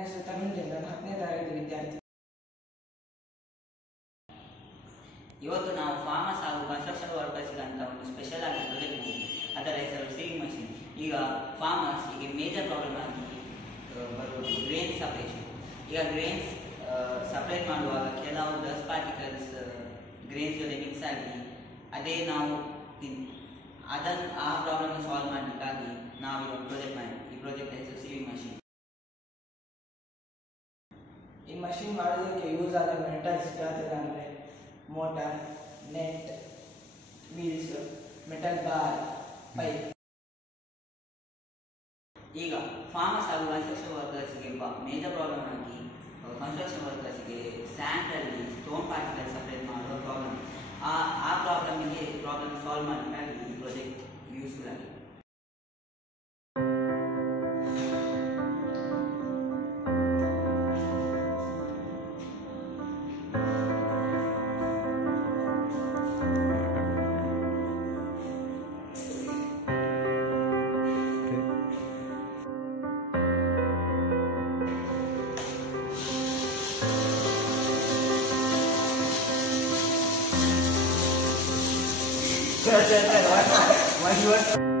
ಹೆಸರು ತನುಂಜನ್, 10ನೇ ತರಗತಿ ವಿದ್ಯಾರ್ಥಿ. ಇವತ್ತು ನಾವು ಫಾರ್ಮರ್ಸ್ ಹಾಗೂ ಕನ್ಸ್ಟ್ರಕ್ಷನ್ ವರ್ಕರ್ಸ್ಗೆ ಅಂತ ಒಂದು ಸ್ಪೆಷಲ್ ಆಗಿ ಪ್ರಾಜೆಕ್ಟ್ ಮಾಡಿದ್ವಿ. ಅದರ ಹೆಸರು ಸೀವಿಂಗ್ ಮಷಿನ್. ಈಗ ಫಾರ್ಮರ್ಸ್ ಈಗ ಮೇಜರ್ ಪ್ರಾಬ್ಲಮ್ ಆಗಿ ಬರುವುದು ಗ್ರೇನ್ಸ್ ಸಪ್ರೇಷನ್. ಈಗ ಗ್ರೇನ್ಸ್ ಸಪ್ರೇಟ್ ಮಾಡುವಾಗ ಕೆಲವು ಡಸ್ಟ್ ಪಾರ್ಟಿಕಲ್ಸ್ ಗ್ರೇನ್ಸ್ ಜೊತೆ ಮಿಕ್ಸ್ ಆಗಿ ಅದೇ ನಾವು ಆ ಪ್ರಾಬ್ಲಮ್ ಸಾಲ್ವ್ ಮಾಡಲಿಕ್ಕಾಗಿ ನಾವು ಈ ಪ್ರಾಜೆಕ್ಟ್ ಮಾಡಿದ್ವಿ. ಈ ಪ್ರಾಜೆಕ್ಟ್ ಹೆಸರು ಸೀವಿಂಗ್ ಮಷಿನ್. ಈ ಮಷಿನ್ ಮಾಡೋದಕ್ಕೆ ಯೂಸ್ ಆದ ಮೆಟಲ್ಸ್ ಯಾವುದೆಲ್ಲ ಅಂದರೆ motor, net, wheels, metal bar, pipe. ಈಗ ಫಾರ್ಮರ್ಸ್ ಹಾಗೂ ಕನ್ಸ್ಟ್ರಕ್ಷನ್ ವರ್ಕರ್ಸ್ಗೆ ಮೇಜರ್ ಪ್ರಾಬ್ಲಮ್ ಆಗಿ ಕನ್ಸ್ಟ್ರಕ್ಷನ್ ವರ್ಕರ್ಸ್ಗೆ ಸ್ಯಾಂಡಲ್ಲಿ ಸ್ಟೋನ್ ಪಾರ್ಟಿಕಲ್ ಸಪ್ರೇಟ್ ಮಾಡುವ ಪ್ರಾಬ್ಲಮ್. ಆ ಪ್ರಾಬ್ಲಮ್ ಸಾಲ್ವ್ ಮಾಡಲಿಕ್ಕಾಗಿ ಈ ಪ್ರಾಜೆಕ್ಟ್ ಯೂಸ್ಫುಲ್ ಆಗಿದೆ. One word.